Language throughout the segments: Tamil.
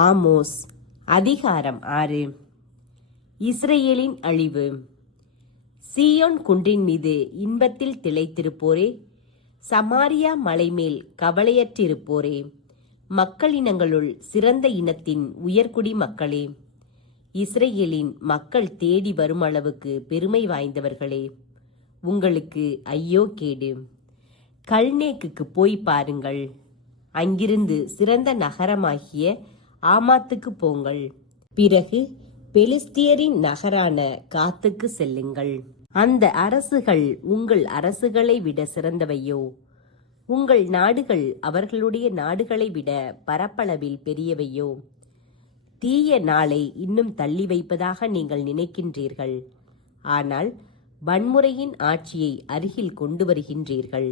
ஆமோஸ் அதிகாரம் 6. இஸ்ரேலின் அழிவு. சீயோன் குன்றின் மீது இன்பத்தில் திளைத்திருப்போரே, சமாரியா மலைமேல் கவலையற்றிருப்போரே, மக்களினங்களுள் சிறந்த இனத்தின் உயர்குடி மக்களே, இஸ்ரேலின் மக்கள் தேடி வரும் அளவுக்கு பெருமை வாய்ந்தவர்களே, உங்களுக்கு ஐயோ கேடு. கல்நேக்குக்கு போய் பாருங்கள். அங்கிருந்து சிறந்த நகரமாகிய ஆமாத்துக்கு போங்கள். பிறகு பெலிஸ்தியரின் நகரான காத்துக்கு செல்லுங்கள். அந்த அரசுகள் உங்கள் அரசுகளை விட சிறந்தவையோ? உங்கள் நாடுகள் அவர்களுடைய நாடுகளை விட பரப்பளவில் பெரியவையோ? தீய நாளை இன்னும் தள்ளி வைப்பதாக நீங்கள் நினைக்கின்றீர்கள். ஆனால் வன்முறையின் ஆட்சியை அருகில் கொண்டு வருகின்றீர்கள்.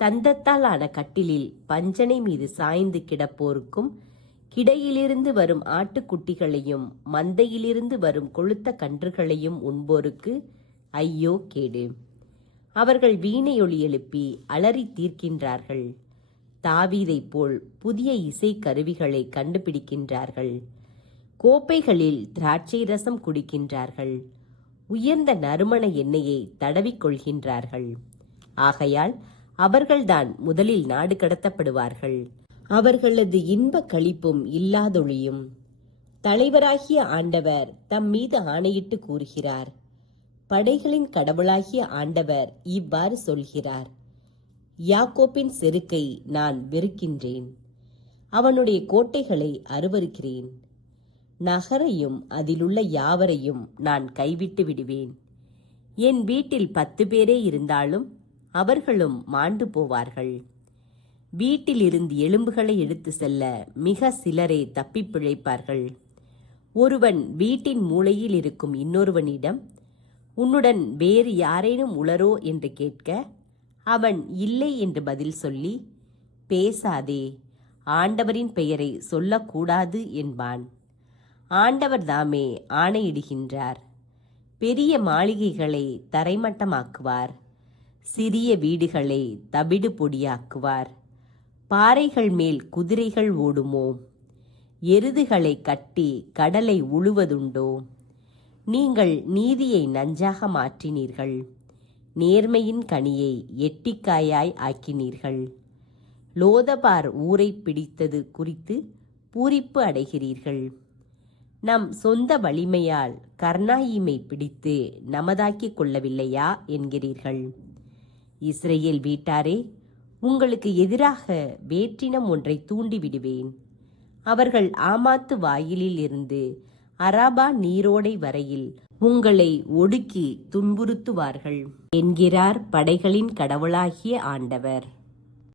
தந்தத்தால் ஆன கட்டிலில் பஞ்சனை மீது சாய்ந்து கிடப்போருக்கும், கிடையிலிருந்து வரும் ஆட்டுக்குட்டிகளையும் மந்தையிலிருந்து வரும் கொழுத்த கன்றுகளையும் உண்போருக்கு ஐயோ கேடு. அவர்கள் வீணையொலி எழுப்பி அலறி தீர்க்கின்றார்கள். தாவீதைப் போல் புதிய இசை கருவிகளை கண்டுபிடிக்கின்றார்கள். கோப்பைகளில் திராட்சை ரசம் குடிக்கின்றார்கள். உயர்ந்த நறுமண எண்ணெயை தடவிக்கொள்கின்றார்கள். ஆகையால் அவர்கள்தான் முதலில் நாடு கடத்தப்படுவார்கள். அவர்களது இன்ப களிப்பும் இல்லாதொழியும். தலைவராகிய ஆண்டவர் தம் மீது ஆணையிட்டு கூறுகிறார். படைகளின் கடவுளாகிய ஆண்டவர் இவ்வாறு சொல்கிறார். யாக்கோப்பின் செருக்கை நான் வெறுக்கின்றேன், அவனுடைய கோட்டைகளை அருவருக்கிறேன். நகரையும் அதிலுள்ள யாவரையும் நான் கைவிட்டு விடுவேன். என் வீட்டில் 10 பேரே இருந்தாலும் அவர்களும் மாண்டு போவார்கள். வீட்டில் இருந்து எலும்புகளை எடுத்து செல்ல மிக சிலரே தப்பி பிழைப்பார்கள். ஒருவன் வீட்டின் மூலையில் இருக்கும் இன்னொருவனிடம், உன்னுடன் வேறு யாரேனும் உளரோ என்று கேட்க, அவன் இல்லை என்று பதில் சொல்லி, பேசாதே, ஆண்டவரின் பெயரை சொல்லக்கூடாது என்பான். ஆண்டவர் தாமே ஆணையிடுகின்றார். பெரிய மாளிகைகளை தரைமட்டமாக்குவார், சிறிய வீடுகளை தவிடு பொடியாக்குவார். பாறைகள் மேல் குதிரைகள் ஓடுமோ? எருதுகளை கட்டி கடலை உழுவதுண்டோ? நீங்கள் நீதியை நஞ்சாக மாற்றினீர்கள், நேர்மையின் கனியை எட்டிக்காயாய் ஆக்கினீர்கள். லோதபார் ஊரை பிடித்தது குறித்து பூரிப்பு அடைகிறீர்கள். நம் சொந்த வலிமையால் கர்னாயிமை பிடித்து நமதாக்கிக் கொள்ளவில்லையா என்கிறீர்கள். இஸ்ரேல் வீட்டாரே, உங்களுக்கு எதிராக வேற்றினம் ஒன்றை தூண்டிவிடுவேன். அவர்கள் ஆமாத்து வாயிலில் இருந்து அரபா நீரோடை வரையில் உங்களை ஒடுக்கி துன்புறுத்துவார்கள் என்கிறார் படைகளின் கடவுளாகிய ஆண்டவர்.